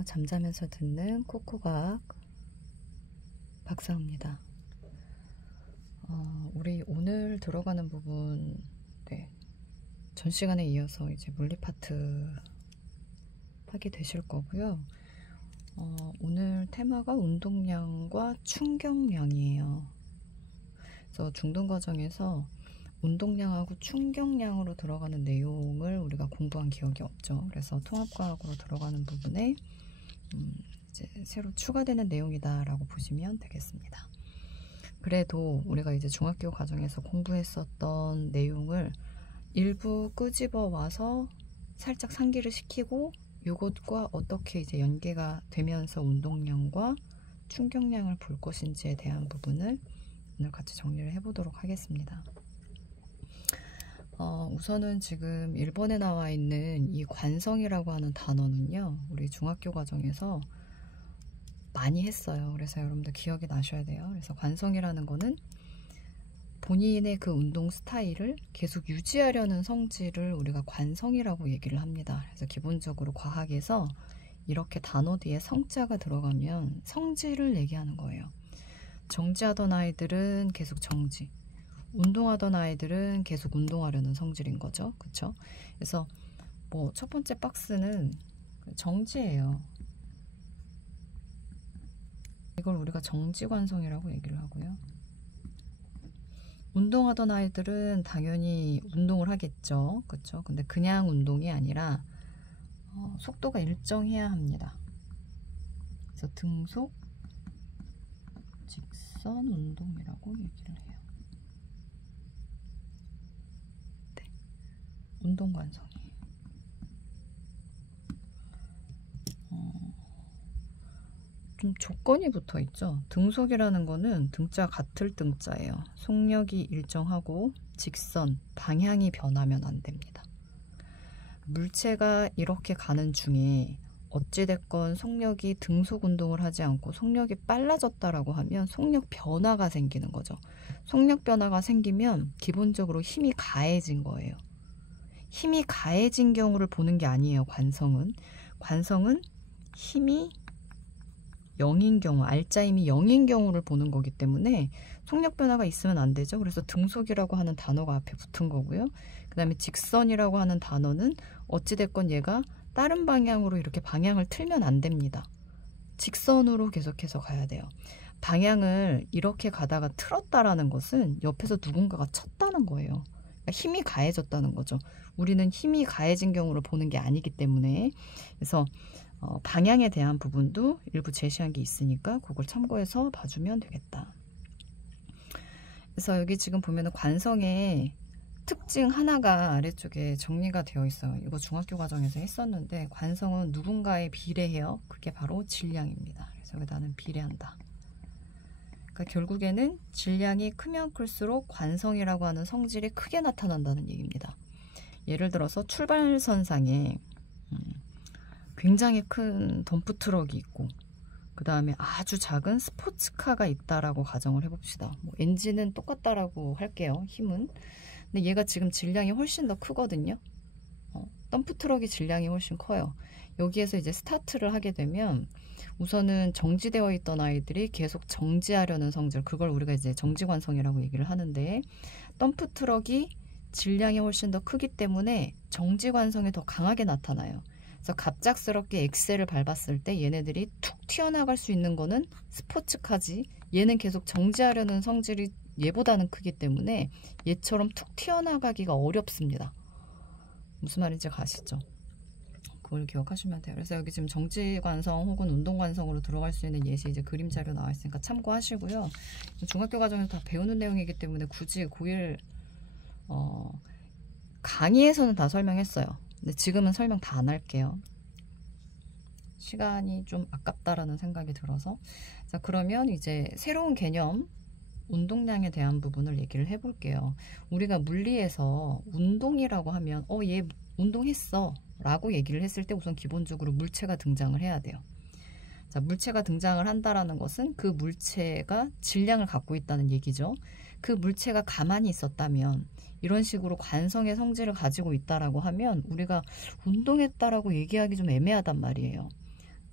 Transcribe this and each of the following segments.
안녕하세요. 잠자면서 듣는 코코각 박사입니다. 우리 오늘 들어가는 부분, 전 시간에 이어서 이제 물리 파트 하게 되실 거고요. 오늘 테마가 운동량과 충격량이에요. 그래서 중등 과정에서 운동량하고 충격량으로 들어가는 내용을 우리가 공부한 기억이 없죠. 그래서 통합과학으로 들어가는 부분에 이제 새로 추가되는 내용이다라고 보시면 되겠습니다. 그래도 우리가 이제 중학교 과정에서 공부했었던 내용을 일부 끄집어 와서 살짝 상기를 시키고 이것과 어떻게 이제 연계가 되면서 운동량과 충격량을 볼 것인지에 대한 부분을 오늘 같이 정리를 해보도록 하겠습니다. 우선은 지금 1번에 나와 있는 이 관성이라고 하는 단어는요, 우리 중학교 과정에서 많이 했어요. 그래서 여러분들 기억이 나셔야 돼요. 그래서 관성이라는 거는 본인의 그 운동 스타일을 계속 유지하려는 성질을 우리가 관성이라고 얘기를 합니다. 그래서 기본적으로 과학에서 이렇게 단어 뒤에 성자가 들어가면 성질을 얘기하는 거예요. 정지하던 아이들은 계속 정지, 운동하던 아이들은 계속 운동하려는 성질인 거죠. 그쵸? 그래서 뭐 첫 번째 박스는 정지예요. 이걸 우리가 정지관성이라고 얘기를 하고요. 운동하던 아이들은 당연히 운동을 하겠죠. 그쵸? 근데 그냥 운동이 아니라 속도가 일정해야 합니다. 그래서 등속 직선 운동이라고 얘기를 해요. 운동관성이에요. 좀 조건이 붙어 있죠. 등속이라는 거는 등자 같을 등자예요. 속력이 일정하고 직선, 방향이 변하면 안 됩니다. 물체가 이렇게 가는 중에 어찌됐건 속력이 등속 운동을 하지 않고 속력이 빨라졌다라고 하면 속력 변화가 생기는 거죠. 속력 변화가 생기면 기본적으로 힘이 가해진 거예요. 힘이 가해진 경우를 보는 게 아니에요. 관성은 힘이 0인 경우, 알짜힘이 0인 경우를 보는 거기 때문에 속력 변화가 있으면 안 되죠. 그래서 등속이라고 하는 단어가 앞에 붙은 거고요. 그 다음에 직선이라고 하는 단어는 어찌됐건 얘가 다른 방향으로 이렇게 방향을 틀면 안 됩니다. 직선으로 계속해서 가야 돼요. 방향을 이렇게 가다가 틀었다라는 것은 옆에서 누군가가 쳤다는 거예요. 힘이 가해졌다는 거죠. 우리는 힘이 가해진 경우를 보는 게 아니기 때문에. 그래서 방향에 대한 부분도 일부 제시한 게 있으니까 그걸 참고해서 봐주면 되겠다. 그래서 여기 지금 보면은 관성의 특징 하나가 아래쪽에 정리가 되어 있어요. 이거 중학교 과정에서 했었는데, 관성은 누군가에 비례해요. 그게 바로 질량입니다. 그래서 여기 나는 비례한다. 그러니까 결국에는 질량이 크면 클수록 관성이라고 하는 성질이 크게 나타난다는 얘기입니다. 예를 들어서 출발선상에 굉장히 큰 덤프트럭이 있고 그 다음에 아주 작은 스포츠카가 있다라고 가정을 해봅시다. 뭐 엔진은 똑같다라고 할게요. 힘은. 근데 얘가 지금 질량이 훨씬 더 크거든요. 덤프트럭이 질량이 훨씬 커요. 여기에서 이제 스타트를 하게 되면 우선은 정지되어 있던 아이들이 계속 정지하려는 성질, 그걸 우리가 이제 정지관성이라고 얘기를 하는데, 덤프트럭이 질량이 훨씬 더 크기 때문에 정지관성이 더 강하게 나타나요. 그래서 갑작스럽게 엑셀을 밟았을 때 얘네들이 툭 튀어나갈 수 있는 거는 스포츠카지, 얘는 계속 정지하려는 성질이 얘보다는 크기 때문에 얘처럼 툭 튀어나가기가 어렵습니다. 무슨 말인지 가시죠? 그걸 기억하시면 돼요. 그래서 여기 지금 정지관성 혹은 운동관성으로 들어갈 수 있는 예시 이제 그림 자료 나와 있으니까 참고하시고요. 중학교 과정에서 다 배우는 내용이기 때문에 굳이 고1 강의에서는 다 설명했어요. 근데 지금은 설명 다 안 할게요. 시간이 좀 아깝다라는 생각이 들어서. 자, 그러면 이제 새로운 개념, 운동량에 대한 부분을 얘기를 해볼게요. 우리가 물리에서 운동이라고 하면 얘 운동했어 라고 얘기를 했을 때 우선 기본적으로 물체가 등장을 해야 돼요. 자, 물체가 등장을 한다라는 것은 그 물체가 질량을 갖고 있다는 얘기죠. 그 물체가 가만히 있었다면, 이런 식으로 관성의 성질을 가지고 있다라고 하면 우리가 운동했다라고 얘기하기 좀 애매하단 말이에요.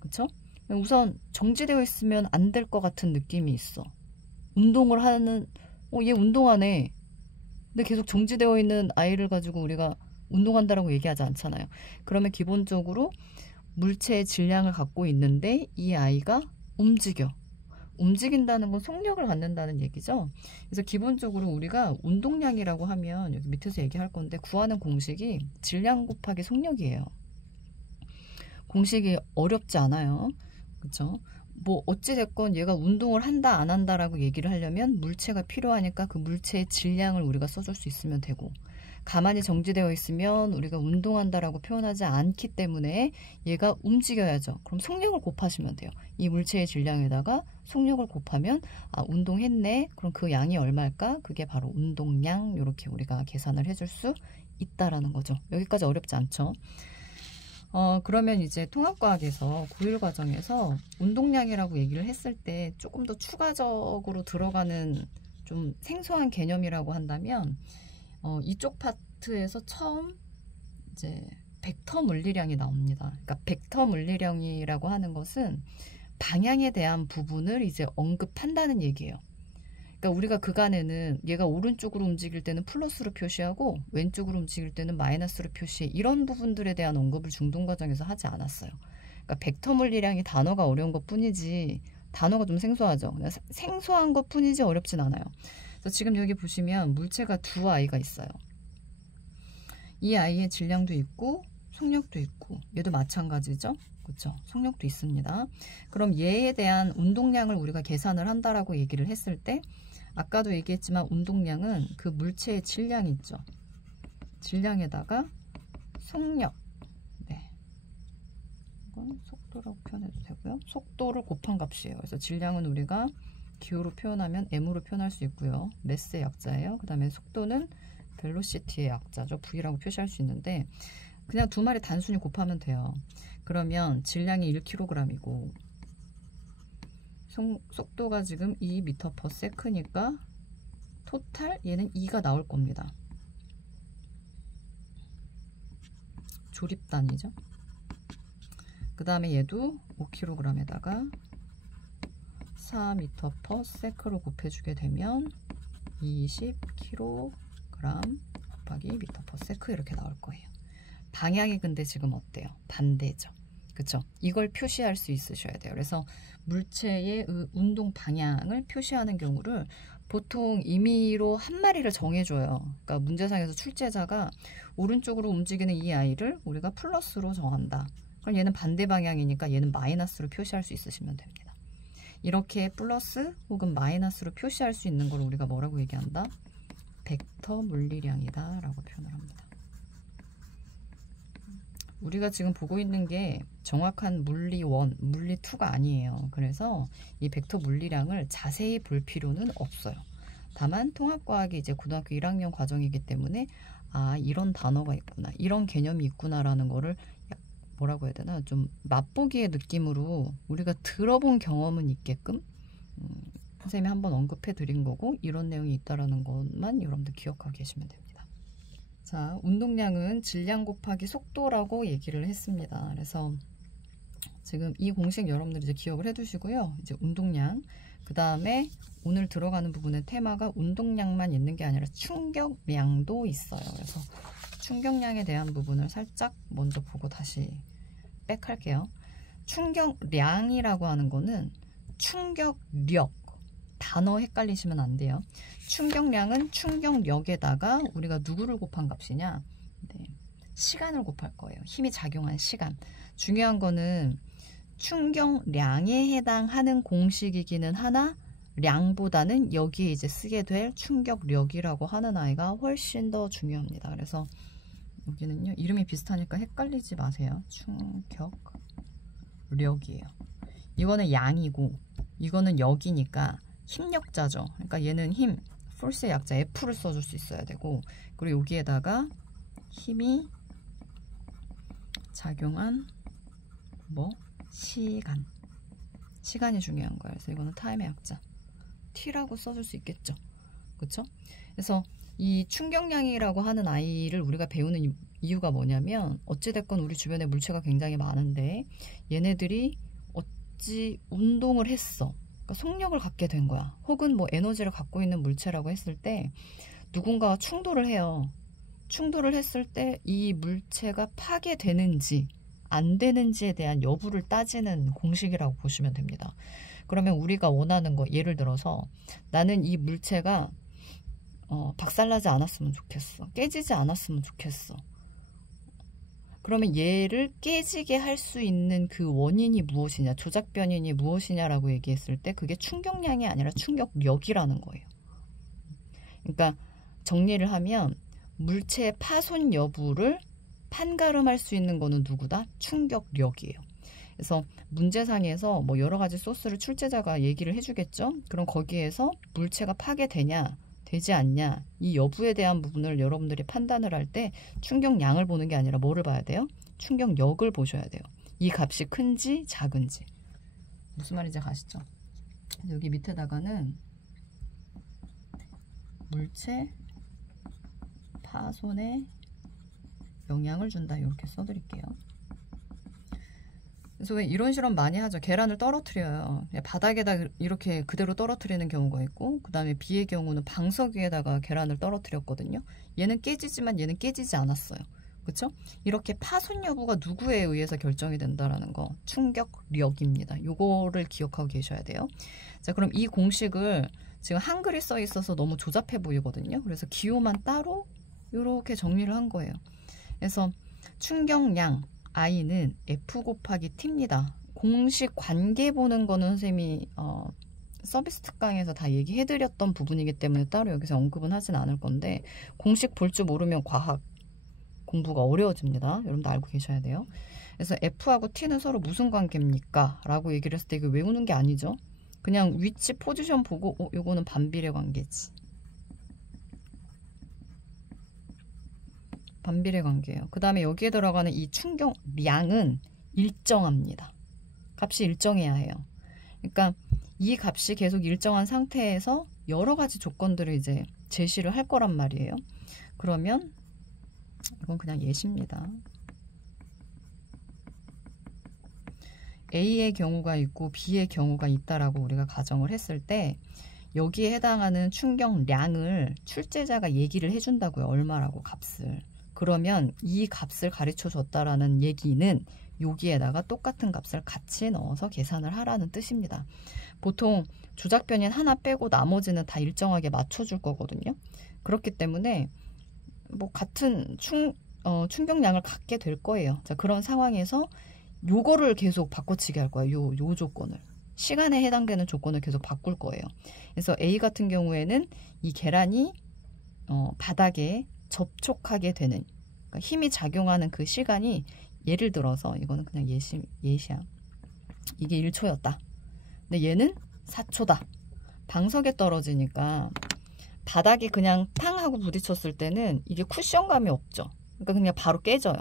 그쵸? 우선 정지되어 있으면 안 될 것 같은 느낌이 있어. 운동을 하는, 얘 운동하네. 근데 계속 정지되어 있는 아이를 가지고 우리가 운동한다라고 얘기하지 않잖아요. 그러면 기본적으로 물체의 질량을 갖고 있는데 이 아이가 움직여. 움직인다는 건 속력을 갖는다는 얘기죠. 그래서 기본적으로 우리가 운동량이라고 하면 여기 밑에서 얘기할 건데 구하는 공식이 질량 곱하기 속력이에요. 공식이 어렵지 않아요. 그쵸? 뭐 어찌됐건 얘가 운동을 한다 안 한다라고 얘기를 하려면 물체가 필요하니까 그 물체의 질량을 우리가 써줄 수 있으면 되고, 가만히 정지되어 있으면 우리가 운동한다라고 표현하지 않기 때문에 얘가 움직여야죠. 그럼 속력을 곱하시면 돼요. 이 물체의 질량에다가 속력을 곱하면 운동했네. 그럼 그 양이 얼마일까? 그게 바로 운동량. 이렇게 우리가 계산을 해줄 수 있다라는 거죠. 여기까지 어렵지 않죠? 그러면 이제 통합과학에서 고1 과정에서 운동량이라고 얘기를 했을 때 조금 더 추가적으로 들어가는 좀 생소한 개념이라고 한다면 이쪽 파트에서 처음 이제 벡터 물리량이 나옵니다. 그러니까 벡터 물리량이라고 하는 것은 방향에 대한 부분을 이제 언급한다는 얘기예요. 그러니까 우리가 그간에는 얘가 오른쪽으로 움직일 때는 플러스로 표시하고 왼쪽으로 움직일 때는 마이너스로 표시해, 이런 부분들에 대한 언급을 중등 과정에서 하지 않았어요. 그러니까 벡터 물리량이 단어가 어려운 것 뿐이지, 단어가 좀 생소하죠. 생소한 것 뿐이지 어렵진 않아요. 그래서 지금 여기 보시면 물체가 두 아이가 있어요. 이 아이의 질량도 있고 속력도 있고, 얘도 마찬가지죠. 그렇죠? 속력도 있습니다. 그럼 얘에 대한 운동량을 우리가 계산을 한다라고 얘기를 했을 때, 아까도 얘기했지만 운동량은 그 물체의 질량이 있죠. 질량에다가 속력, 네, 이건 속도라고 표현해도 되고요. 속도를 곱한 값이에요. 그래서 질량은 우리가 기호로 표현하면 m으로 표현할 수 있고요. 매스의 약자예요. 그 다음에 속도는 벨로시티의 약자죠. v라고 표시할 수 있는데 그냥 두 마리 단순히 곱하면 돼요. 그러면 질량이 1kg이고 속도가 지금 2m/s니까 토탈 얘는 2가 나올 겁니다. 조립단위죠. 그 다음에 얘도 5kg에다가 4m/s로 곱해주게 되면 20kg 곱하기 m/s 이렇게 나올 거예요. 방향이 근데 지금 어때요? 반대죠. 그쵸? 이걸 표시할 수 있으셔야 돼요. 그래서 물체의 운동 방향을 표시하는 경우를 보통 임의로 한 마리를 정해줘요. 그러니까 문제상에서 출제자가 오른쪽으로 움직이는 이 아이를 우리가 플러스로 정한다. 그럼 얘는 반대 방향이니까 얘는 마이너스로 표시할 수 있으시면 됩니다. 이렇게 플러스 혹은 마이너스로 표시할 수 있는 걸 우리가 뭐라고 얘기한다? 벡터 물리량이다 라고 표현을 합니다. 우리가 지금 보고 있는 게 정확한 물리 1, 물리 2가 아니에요. 그래서 이 벡터 물리량을 자세히 볼 필요는 없어요. 다만 통합과학이 이제 고등학교 1학년 과정이기 때문에 이런 단어가 있구나, 이런 개념이 있구나라는 거를 뭐라고 해야 되나, 좀 맛보기의 느낌으로 우리가 들어본 경험은 있게끔 선생님이 한번 언급해 드린 거고, 이런 내용이 있다라는 것만 여러분들 기억하고 계시면 됩니다. 자, 운동량은 질량 곱하기 속도라고 얘기를 했습니다. 그래서 지금 이 공식 여러분들 이제 기억을 해 두시고요. 이제 운동량, 그 다음에 오늘 들어가는 부분의 테마가 운동량만 있는 게 아니라 충격량도 있어요. 그래서 충격량에 대한 부분을 살짝 먼저 보고 다시 백 할게요. 충격량이라고 하는 거는 충격력, 단어 헷갈리시면 안 돼요. 충격량은 충격력에다가 우리가 누구를 곱한 값이냐? 네, 시간을 곱할 거예요. 힘이 작용한 시간. 중요한 거는 충격량에 해당하는 공식이기는 하나, 량보다는 여기에 이제 쓰게 될 충격력이라고 하는 아이가 훨씬 더 중요합니다. 그래서 여기는요, 이름이 비슷하니까 헷갈리지 마세요. 충격력이에요. 이거는 양이고 이거는 역이니까 힘력자죠. 그러니까 얘는 힘, force의 약자 F를 써줄 수 있어야 되고, 그리고 여기에다가 힘이 작용한 시간이 중요한 거예요. 그래서 이거는 타임의 약자 T라고 써줄 수 있겠죠. 그쵸? 그래서 이 충격량이라고 하는 아이를 우리가 배우는 이유가 뭐냐면, 어찌됐건 우리 주변에 물체가 굉장히 많은데 얘네들이 어찌 운동을 했어. 그러니까 속력을 갖게 된 거야. 혹은 뭐 에너지를 갖고 있는 물체라고 했을 때 누군가와 충돌을 해요. 충돌을 했을 때 이 물체가 파괴되는지 안 되는지에 대한 여부를 따지는 공식이라고 보시면 됩니다. 그러면 우리가 원하는 거, 예를 들어서 나는 이 물체가 박살나지 않았으면 좋겠어. 깨지지 않았으면 좋겠어. 그러면 얘를 깨지게 할 수 있는 그 원인이 무엇이냐, 조작 변인이 무엇이냐라고 얘기했을 때 그게 충격량이 아니라 충격력이라는 거예요. 그러니까 정리를 하면 물체의 파손 여부를 판가름할 수 있는 거는 누구다? 충격력이에요. 그래서 문제상에서 뭐 여러 가지 소스를 출제자가 얘기를 해주겠죠. 그럼 거기에서 물체가 파괴되냐 되지 않냐 이 여부에 대한 부분을 여러분들이 판단을 할 때 충격량을 보는 게 아니라 뭐를 봐야 돼요? 충격력을 보셔야 돼요. 이 값이 큰지 작은지. 무슨 말인지 아시죠? 여기 밑에다가는 물체 파손에 영향을 준다 이렇게 써드릴게요. 그래서 왜 이런 실험 많이 하죠. 계란을 떨어뜨려요. 바닥에다 이렇게 그대로 떨어뜨리는 경우가 있고, 그 다음에 B의 경우는 방석 위에다가 계란을 떨어뜨렸거든요. 얘는 깨지지만 얘는 깨지지 않았어요. 그렇죠? 이렇게 파손 여부가 누구에 의해서 결정이 된다라는 거, 충격력입니다. 요거를 기억하고 계셔야 돼요. 자, 그럼 이 공식을 지금 한글이 써 있어서 너무 조잡해 보이거든요. 그래서 기호만 따로 이렇게 정리를 한 거예요. 그래서 충격량 I는 F 곱하기 T입니다. 공식 관계 보는 거는 선생님이 서비스 특강에서 다 얘기해드렸던 부분이기 때문에 따로 여기서 언급은 하진 않을 건데, 공식 볼 줄 모르면 과학 공부가 어려워집니다. 여러분도 알고 계셔야 돼요. 그래서 F하고 T는 서로 무슨 관계입니까? 라고 얘기를 했을 때 이거 외우는 게 아니죠. 그냥 위치 포지션 보고 요거는 반비례 관계지. 반비례 관계예요. 그 다음에 여기에 들어가는 이 충격량은 일정합니다. 값이 일정해야 해요. 그러니까 이 값이 계속 일정한 상태에서 여러 가지 조건들을 이제 제시를 할 거란 말이에요. 그러면 이건 그냥 예시입니다. A의 경우가 있고 B의 경우가 있다라고 우리가 가정을 했을 때 여기에 해당하는 충격량을 출제자가 얘기를 해준다고요. 얼마라고 값을. 그러면 이 값을 가르쳐 줬다라는 얘기는 여기에다가 똑같은 값을 같이 넣어서 계산을 하라는 뜻입니다. 보통 조작 변인 하나 빼고 나머지는 다 일정하게 맞춰줄 거거든요. 그렇기 때문에 뭐 같은 충격량을 갖게 될 거예요. 자, 그런 상황에서 요거를 계속 바꿔치기 할 거예요. 요 조건을. 시간에 해당되는 조건을 계속 바꿀 거예요. 그래서 A 같은 경우에는 이 계란이 바닥에 접촉하게 되는, 그러니까 힘이 작용하는 그 시간이, 예를 들어서 이거는 그냥 예시야. 이게 1초였다. 근데 얘는 4초다. 방석에 떨어지니까 바닥에 그냥 탕 하고 부딪혔을 때는 이게 쿠션감이 없죠. 그러니까 그냥 바로 깨져요.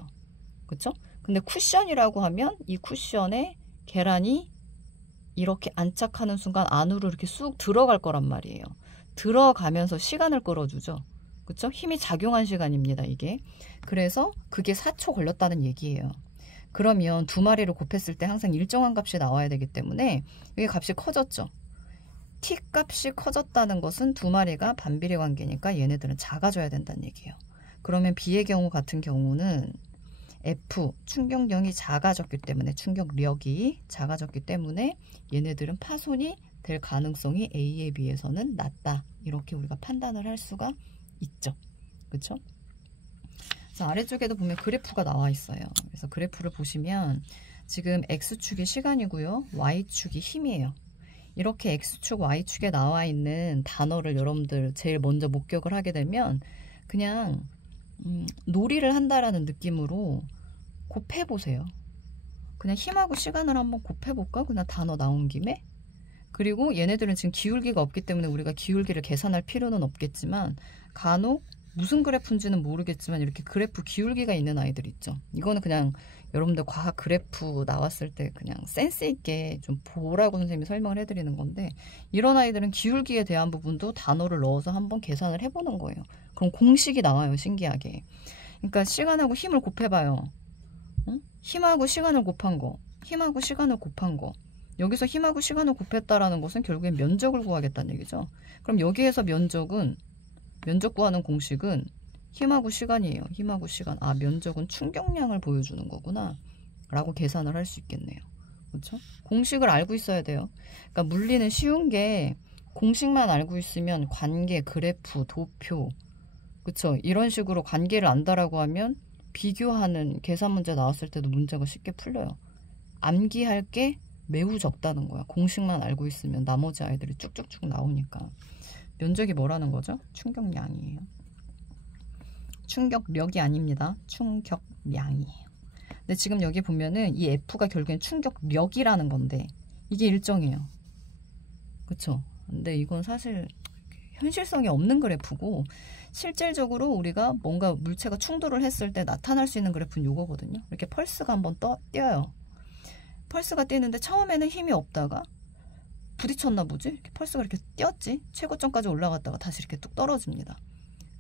그렇죠? 근데 쿠션이라고 하면 이 쿠션에 계란이 이렇게 안착하는 순간 안으로 이렇게 쑥 들어갈 거란 말이에요. 들어가면서 시간을 끌어주죠. 그쵸? 힘이 작용한 시간입니다, 이게. 그래서 그게 4초 걸렸다는 얘기예요. 그러면 두 마리를 곱했을 때 항상 일정한 값이 나와야 되기 때문에 이게 값이 커졌죠. T 값이 커졌다는 것은 두 마리가 반비례 관계니까 얘네들은 작아져야 된다는 얘기예요. 그러면 B의 경우 같은 경우는 F, 충격량이 작아졌기 때문에, 충격력이 작아졌기 때문에 얘네들은 파손이 될 가능성이 A에 비해서는 낮다. 이렇게 우리가 판단을 할 수가 있죠. 그렇죠? 그래서 아래쪽에도 보면 그래프가 나와 있어요. 그래서 그래프를 보시면 지금 X축이 시간이고요. Y축이 힘이에요. 이렇게 X축, Y축에 나와 있는 단어를 여러분들 제일 먼저 목격을 하게 되면 그냥 놀이를 한다라는 느낌으로 곱해보세요. 그냥 힘하고 시간을 한번 곱해볼까? 그냥 단어 나온 김에. 그리고 얘네들은 지금 기울기가 없기 때문에 우리가 기울기를 계산할 필요는 없겠지만 간혹 무슨 그래프인지는 모르겠지만 이렇게 그래프 기울기가 있는 아이들 있죠. 이거는 그냥 여러분들 과학 그래프 나왔을 때 그냥 센스 있게 좀 보라고 선생님이 설명을 해드리는 건데, 이런 아이들은 기울기에 대한 부분도 단어를 넣어서 한번 계산을 해보는 거예요. 그럼 공식이 나와요, 신기하게. 그러니까 시간하고 힘을 곱해봐요. 응? 힘하고 시간을 곱한 거, 힘하고 시간을 곱한 거. 여기서 힘하고 시간을 곱했다라는 것은 결국엔 면적을 구하겠다는 얘기죠. 그럼 여기에서 면적 구하는 공식은 힘하고 시간이에요. 힘하고 시간. 아, 면적은 충격량을 보여주는 거구나 라고 계산을 할 수 있겠네요. 그렇죠? 공식을 알고 있어야 돼요. 그러니까 물리는 쉬운 게 공식만 알고 있으면 관계, 그래프, 도표, 그쵸? 이런 식으로 관계를 안다라고 하면 비교하는 계산 문제 나왔을 때도 문제가 쉽게 풀려요. 암기할 게 매우 적다는 거야. 공식만 알고 있으면 나머지 아이들이 쭉쭉쭉 나오니까. 면적이 뭐라는 거죠? 충격량이에요. 충격력이 아닙니다. 충격량이에요. 근데 지금 여기 보면은 이 F가 결국엔 충격력이라는 건데 이게 일정해요. 그쵸? 근데 이건 사실 현실성이 없는 그래프고 실질적으로 우리가 뭔가 물체가 충돌을 했을 때 나타날 수 있는 그래프는 이거거든요. 이렇게 펄스가 한번 뛰어요. 펄스가 뛰는데 처음에는 힘이 없다가 부딪혔나 보지? 이렇게 펄스가 이렇게 뛰었지? 최고점까지 올라갔다가 다시 이렇게 뚝 떨어집니다.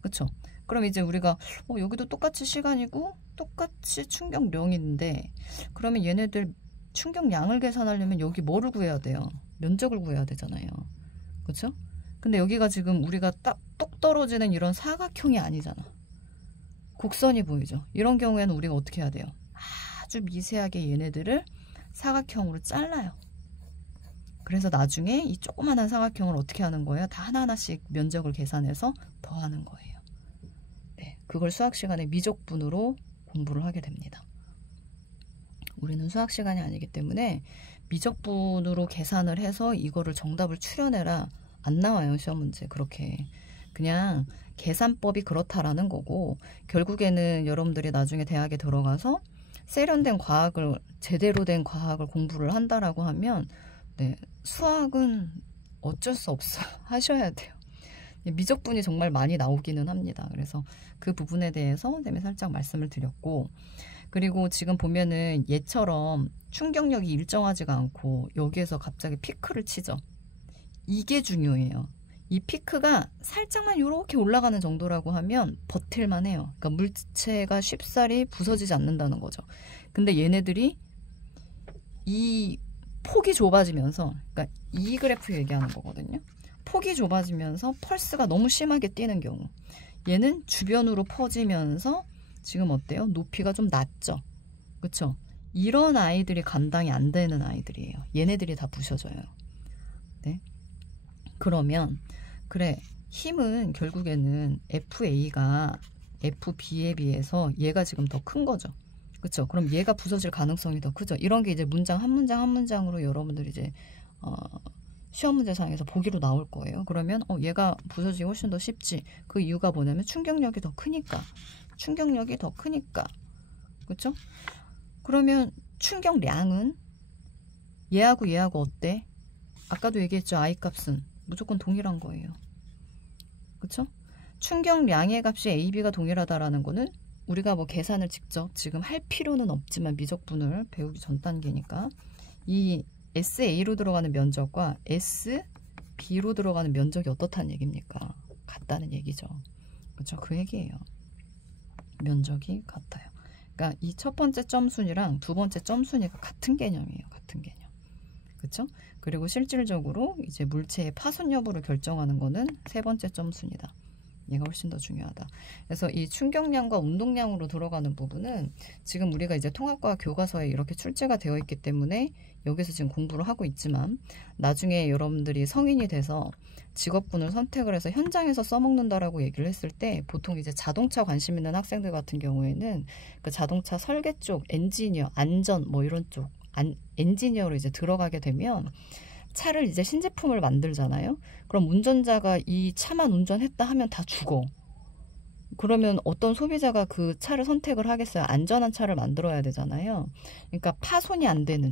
그쵸? 그럼 이제 우리가 여기도 똑같이 시간이고 똑같이 충격량인데 그러면 얘네들 충격량을 계산하려면 여기 뭐를 구해야 돼요? 면적을 구해야 되잖아요. 그쵸? 근데 여기가 지금 우리가 딱 뚝 떨어지는 이런 사각형이 아니잖아. 곡선이 보이죠? 이런 경우에는 우리가 어떻게 해야 돼요? 아주 미세하게 얘네들을 사각형으로 잘라요. 그래서 나중에 이 조그만한 사각형을 어떻게 하는 거예요? 다 하나하나씩 면적을 계산해서 더하는 거예요. 네, 그걸 수학 시간에 미적분으로 공부를 하게 됩니다. 우리는 수학 시간이 아니기 때문에 미적분으로 계산을 해서 이거를 정답을 추려내라 안 나와요. 시험 문제 그렇게. 그냥 계산법이 그렇다라는 거고 결국에는 여러분들이 나중에 대학에 들어가서 세련된 과학을 제대로 된 과학을 공부를 한다라고 하면 네, 수학은 어쩔 수 없어 하셔야 돼요. 미적분이 정말 많이 나오기는 합니다. 그래서 그 부분에 대해서 선생님이 살짝 말씀을 드렸고 그리고 지금 보면은 얘처럼 충격력이 일정하지가 않고 여기에서 갑자기 피크를 치죠. 이게 중요해요. 이 피크가 살짝만 이렇게 올라가는 정도라고 하면 버틸만 해요. 그러니까 물체가 쉽사리 부서지지 않는다는 거죠. 근데 얘네들이 이 폭이 좁아지면서 그러니까 이 그래프 얘기하는 거거든요. 폭이 좁아지면서 펄스가 너무 심하게 뛰는 경우 얘는 주변으로 퍼지면서 지금 어때요? 높이가 좀 낮죠. 그쵸? 이런 아이들이 감당이 안 되는 아이들이에요. 얘네들이 다 부셔져요. 네? 그러면 그래 힘은 결국에는 FA가 FB에 비해서 얘가 지금 더 큰 거죠. 그쵸? 그럼 얘가 부서질 가능성이 더 크죠. 이런 게 이제 문장 한 문장 한 문장으로 여러분들이 이제 시험 문제상에서 보기로 나올 거예요. 그러면 얘가 부서지기 훨씬 더 쉽지. 그 이유가 뭐냐면 충격력이 더 크니까. 충격력이 더 크니까. 그쵸? 그러면 충격량은 얘하고 얘하고 어때? 아까도 얘기했죠. I 값은 무조건 동일한 거예요. 그쵸? 충격량의 값이 AB가 동일하다라는 거는 우리가 뭐 계산을 직접 지금 할 필요는 없지만 미적분을 배우기 전 단계니까 이 SA로 들어가는 면적과 SB로 들어가는 면적이 어떻다는 얘기입니까? 같다는 얘기죠. 그렇죠? 그 얘기예요. 면적이 같아요. 그러니까 이 첫 번째 점순이랑 두 번째 점순이가 같은 개념이에요. 같은 개념. 그렇죠? 그리고 실질적으로 이제 물체의 파손 여부를 결정하는 거는 세 번째 점순이다. 얘가 훨씬 더 중요하다. 그래서 이 충격량과 운동량으로 들어가는 부분은 지금 우리가 이제 통합과학 교과서에 이렇게 출제가 되어 있기 때문에 여기서 지금 공부를 하고 있지만 나중에 여러분들이 성인이 돼서 직업군을 선택을 해서 현장에서 써먹는다라고 얘기를 했을 때 보통 이제 자동차 관심 있는 학생들 같은 경우에는 그 자동차 설계 쪽, 엔지니어, 안전 뭐 이런 쪽 엔지니어로 이제 들어가게 되면 차를 이제 신제품을 만들잖아요. 그럼 운전자가 이 차만 운전했다 하면 다 죽어. 그러면 어떤 소비자가 그 차를 선택을 하겠어요? 안전한 차를 만들어야 되잖아요. 그러니까 파손이 안 되는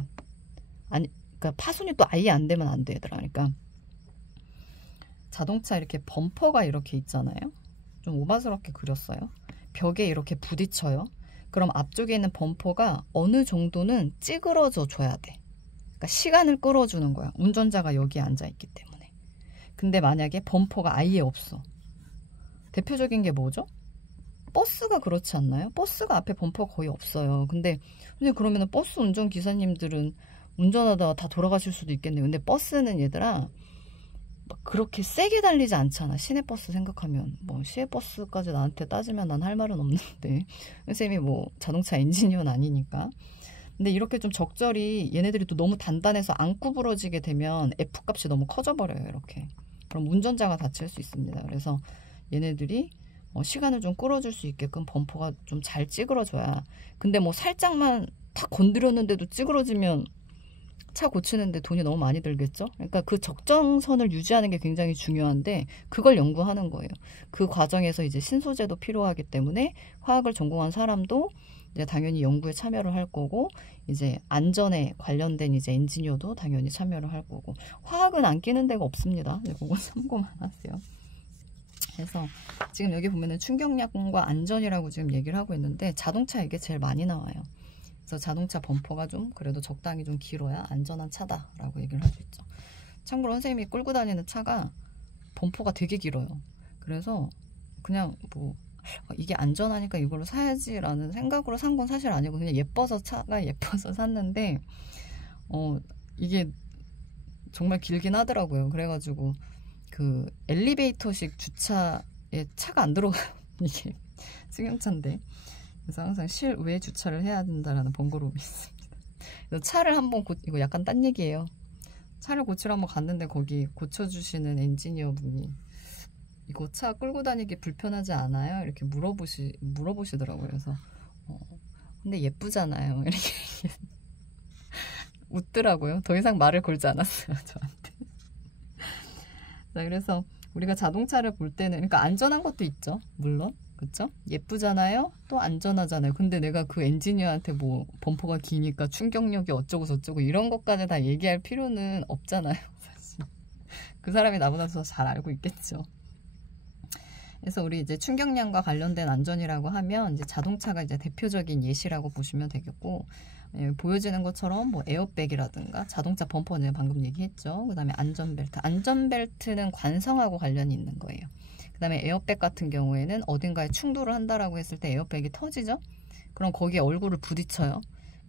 그러니까 파손이 또 아예 안 되면 안 돼, 얘들아. 그러니까 자동차 이렇게 범퍼가 이렇게 있잖아요. 좀 오바스럽게 그렸어요. 벽에 이렇게 부딪혀요. 그럼 앞쪽에 있는 범퍼가 어느 정도는 찌그러져 줘야 돼. 그러니까 시간을 끌어주는 거야. 운전자가 여기에 앉아있기 때문에. 근데 만약에 범퍼가 아예 없어. 대표적인 게 뭐죠? 버스가 그렇지 않나요? 버스가 앞에 범퍼가 거의 없어요. 근데 그러면 버스 운전기사님들은 운전하다가 다 돌아가실 수도 있겠네요. 근데 버스는 얘들아 막 그렇게 세게 달리지 않잖아. 시내버스 생각하면. 뭐 시외버스까지 나한테 따지면 난 할 말은 없는데 선생님이 뭐 자동차 엔지니어는 아니니까. 근데 이렇게 좀 적절히 얘네들이 또 너무 단단해서 안 구부러지게 되면 F값이 너무 커져버려요. 이렇게. 그럼 운전자가 다칠 수 있습니다. 그래서 얘네들이 시간을 좀 끌어줄 수 있게끔 범퍼가 좀 잘 찌그러져야. 근데 뭐 살짝만 탁 건드렸는데도 찌그러지면 차 고치는데 돈이 너무 많이 들겠죠. 그러니까 그 적정선을 유지하는 게 굉장히 중요한데 그걸 연구하는 거예요. 그 과정에서 이제 신소재도 필요하기 때문에 화학을 전공한 사람도 이제 당연히 연구에 참여를 할 거고, 이제 안전에 관련된 이제 엔지니어도 당연히 참여를 할 거고. 화학은 안 끼는 데가 없습니다. 그건 참고만 하세요. 그래서 지금 여기 보면은 충격량과 안전이라고 지금 얘기를 하고 있는데 자동차 이게 제일 많이 나와요. 그래서 자동차 범퍼가 좀 그래도 적당히 좀 길어야 안전한 차다라고 얘기를 할 수 있죠. 참고로 선생님이 끌고 다니는 차가 범퍼가 되게 길어요. 그래서 그냥 뭐 이게 안전하니까 이걸로 사야지라는 생각으로 산 건 사실 아니고 그냥 예뻐서 차가 예뻐서 샀는데 이게 정말 길긴 하더라고요. 그래가지고 그 엘리베이터식 주차에 차가 안 들어가요. 이게 승용차인데. 그래서 항상 실외 주차를 해야 된다라는 번거로움이 있습니다. 그래서 차를 한번 이거 약간 딴 얘기예요. 차를 고치러 한번 갔는데 거기 고쳐주시는 엔지니어 분이 이거 차 끌고 다니기 불편하지 않아요? 이렇게 물어보시더라고요. 그래서 근데 예쁘잖아요. 이렇게 웃더라고요. 더 이상 말을 걸지 않았어요, 저한테. 자, 그래서 우리가 자동차를 볼 때는 그러니까 안전한 것도 있죠, 물론. 그쵸? 예쁘잖아요? 또 안전하잖아요. 근데 내가 그 엔지니어한테 뭐 범퍼가 기니까 충격력이 어쩌고 저쩌고 이런 것까지 다 얘기할 필요는 없잖아요, 사실. 그 사람이 나보다 더 잘 알고 있겠죠. 그래서 우리 이제 충격량과 관련된 안전이라고 하면 이제 자동차가 이제 대표적인 예시라고 보시면 되겠고, 보여지는 것처럼 뭐 에어백이라든가 자동차 범퍼는 방금 얘기했죠. 그 다음에 안전벨트. 안전벨트는 관성하고 관련이 있는 거예요. 그 다음에 에어백 같은 경우에는 어딘가에 충돌을 한다라고 했을 때 에어백이 터지죠. 그럼 거기에 얼굴을 부딪혀요.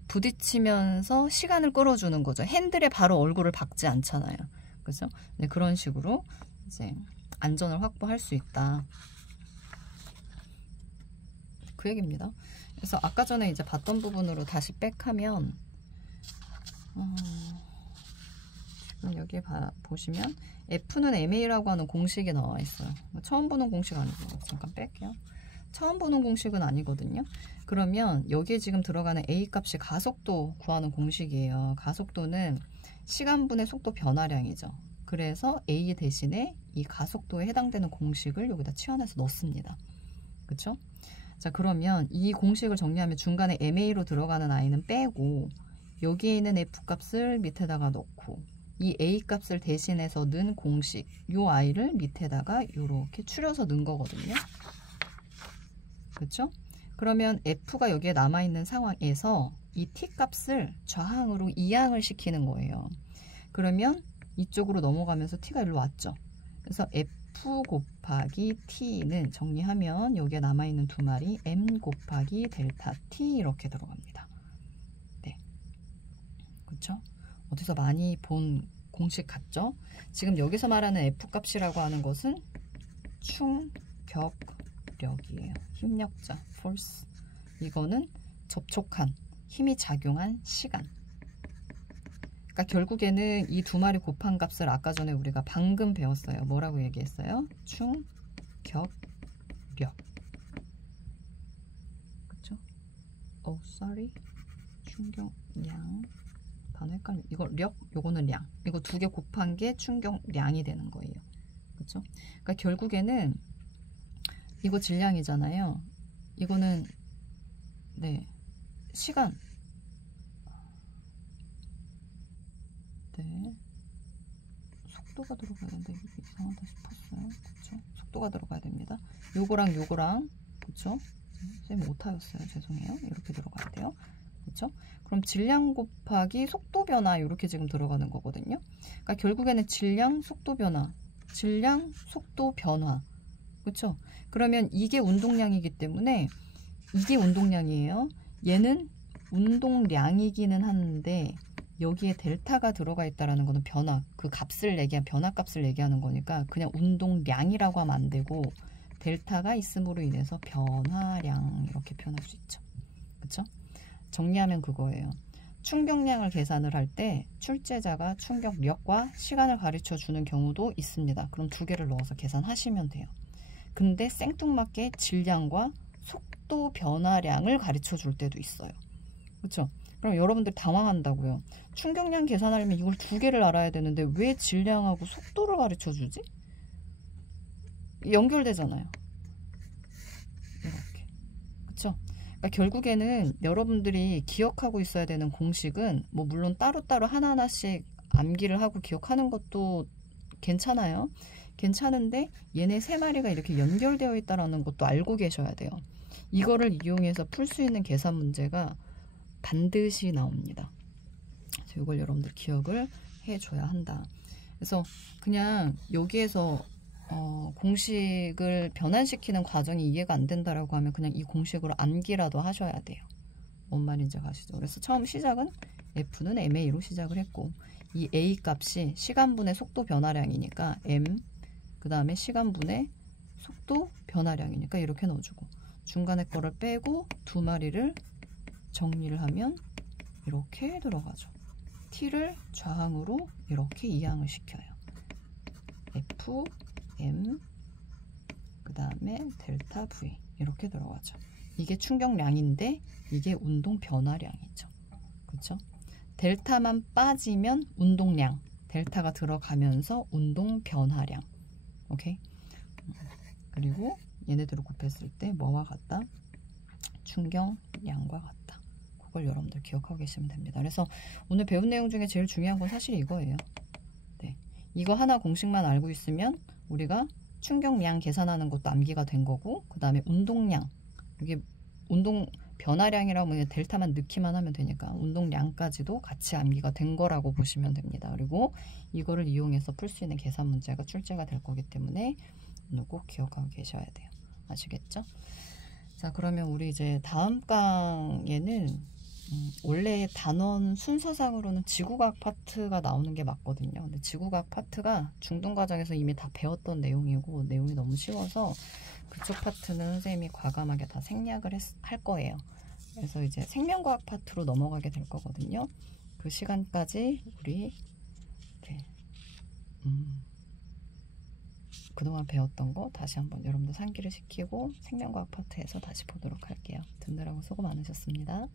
부딪히면서 시간을 끌어주는 거죠. 핸들에 바로 얼굴을 박지 않잖아요. 그죠? 네, 그런 식으로 이제 안전을 확보할 수 있다. 그 얘기입니다. 그래서 아까 전에 이제 봤던 부분으로 다시 백하면 지금 여기 보시면 F는 MA라고 하는 공식이 나와 있어요. 처음 보는 공식 아니고 잠깐 뺄게요. 처음 보는 공식은 아니거든요. 그러면 여기에 지금 들어가는 A 값이 가속도 구하는 공식이에요. 가속도는 시간분의 속도 변화량이죠. 그래서 A 대신에 이 가속도에 해당되는 공식을 여기다 치환해서 넣습니다. 그쵸? 자, 그러면 이 공식을 정리하면 중간에 MA로 들어가는 I는 빼고 여기에 있는 F 값을 밑에다가 넣고 이 A 값을 대신해서 넣은 공식 요 I를 밑에다가 이렇게 추려서 넣은 거거든요. 그렇죠? 그러면 F가 여기에 남아있는 상황에서 이 T 값을 좌항으로 이항을 시키는 거예요. 그러면 이쪽으로 넘어가면서 T가 일로 왔죠. 그래서 F 곱하기 T는 정리하면 여기에 남아있는 두 마리 M 곱하기 델타 T 이렇게 들어갑니다. 네, 그렇죠? 어디서 많이 본 공식 같죠? 지금 여기서 말하는 F 값이라고 하는 것은 충격력이에요. 힘력자, force. 이거는 접촉한, 힘이 작용한 시간. 그러니까 결국에는 이 두 마리 곱한 값을 아까 전에 우리가 방금 배웠어요. 뭐라고 얘기했어요? 충격력. 그쵸? sorry. 충격량. 단어 헷갈려. 이거 력, 요거는 량. 이거 두 개 곱한 게 충격량이 되는 거예요. 그쵸? 그러니까 결국에는 이거 질량이잖아요. 이거는 네, 시간. 네, 속도가 들어가야 되는데 이게 이상하다 싶었어요. 그쵸? 속도가 들어가야 됩니다. 요거랑 그쵸? 쌤 오타였어요. 죄송해요. 이렇게 들어가야 돼요. 그쵸? 그럼 질량 곱하기 속도 변화 이렇게 지금 들어가는 거거든요. 그러니까 결국에는 질량, 속도 변화, 질량, 속도 변화. 그쵸? 그러면 이게 운동량이기 때문에 이게 운동량이에요. 얘는 운동량이기는 하는데 여기에 델타가 들어가 있다라는 거는 변화, 그 값을 변화 값을 얘기하는 거니까 그냥 운동량이라고 하면 안 되고 델타가 있음으로 인해서 변화량 이렇게 표현할 수 있죠. 그쵸? 정리하면 그거예요. 충격량을 계산을 할 때 출제자가 충격력과 시간을 가르쳐 주는 경우도 있습니다. 그럼 두 개를 넣어서 계산하시면 돼요. 근데 생뚱맞게 질량과 속도 변화량을 가르쳐 줄 때도 있어요. 그렇죠? 그럼 여러분들 당황한다고요. 충격량 계산하려면 이걸 두 개를 알아야 되는데 왜 질량하고 속도를 가르쳐 주지? 연결되잖아요. 이렇게. 그렇죠? 그러니까 결국에는 여러분들이 기억하고 있어야 되는 공식은 뭐 물론 따로따로 하나하나씩 암기를 하고 기억하는 것도 괜찮아요. 괜찮은데 얘네 세 마리가 이렇게 연결되어 있다는 것도 알고 계셔야 돼요. 이거를 이용해서 풀 수 있는 계산 문제가 반드시 나옵니다. 그래서 이걸 여러분들 기억을 해줘야 한다. 그래서 그냥 여기에서 공식을 변환시키는 과정이 이해가 안 된다라고 하면 그냥 이 공식으로 암기라도 하셔야 돼요. 뭔 말인지 아시죠? 그래서 처음 시작은 F는 MA로 시작을 했고 이 A 값이 시간분의 속도 변화량이니까 M, 그 다음에 시간분의 속도 변화량이니까 이렇게 넣어주고 중간에 거를 빼고 두 마리를 정리를 하면 이렇게 들어가죠. T를 좌항으로 이렇게 이항을 시켜요. F, M, 그 다음에 델타 V 이렇게 들어가죠. 이게 충격량인데 이게 운동 변화량이죠. 그렇죠? 델타만 빠지면 운동량, 델타가 들어가면서 운동 변화량. 오케이? 그리고 얘네들을 곱했을 때 뭐와 같다? 충격량과 같다. 그걸 여러분들 기억하고 계시면 됩니다. 그래서 오늘 배운 내용 중에 제일 중요한 건 사실 이거예요. 네. 이거 하나 공식만 알고 있으면 우리가 충격량 계산하는 것도 암기가 된 거고 그 다음에 운동량, 이게 운동 변화량이라고 하면 델타만 넣기만 하면 되니까 운동량까지도 같이 암기가 된 거라고 보시면 됩니다. 그리고 이거를 이용해서 풀 수 있는 계산 문제가 출제가 될 거기 때문에 오늘 꼭 기억하고 계셔야 돼요. 아시겠죠? 자, 그러면 우리 이제 다음 강에는 원래 단원 순서상으로는 지구과학 파트가 나오는 게 맞거든요. 근데 지구과학 파트가 중등과정에서 이미 다 배웠던 내용이고 내용이 너무 쉬워서 그쪽 파트는 선생님이 과감하게 다 생략을 할 거예요. 그래서 이제 생명과학 파트로 넘어가게 될 거거든요. 그 시간까지 우리 이렇게 그동안 배웠던 거 다시 한번 여러분들 상기를 시키고 생명과학 파트에서 다시 보도록 할게요. 듣느라고 수고 많으셨습니다.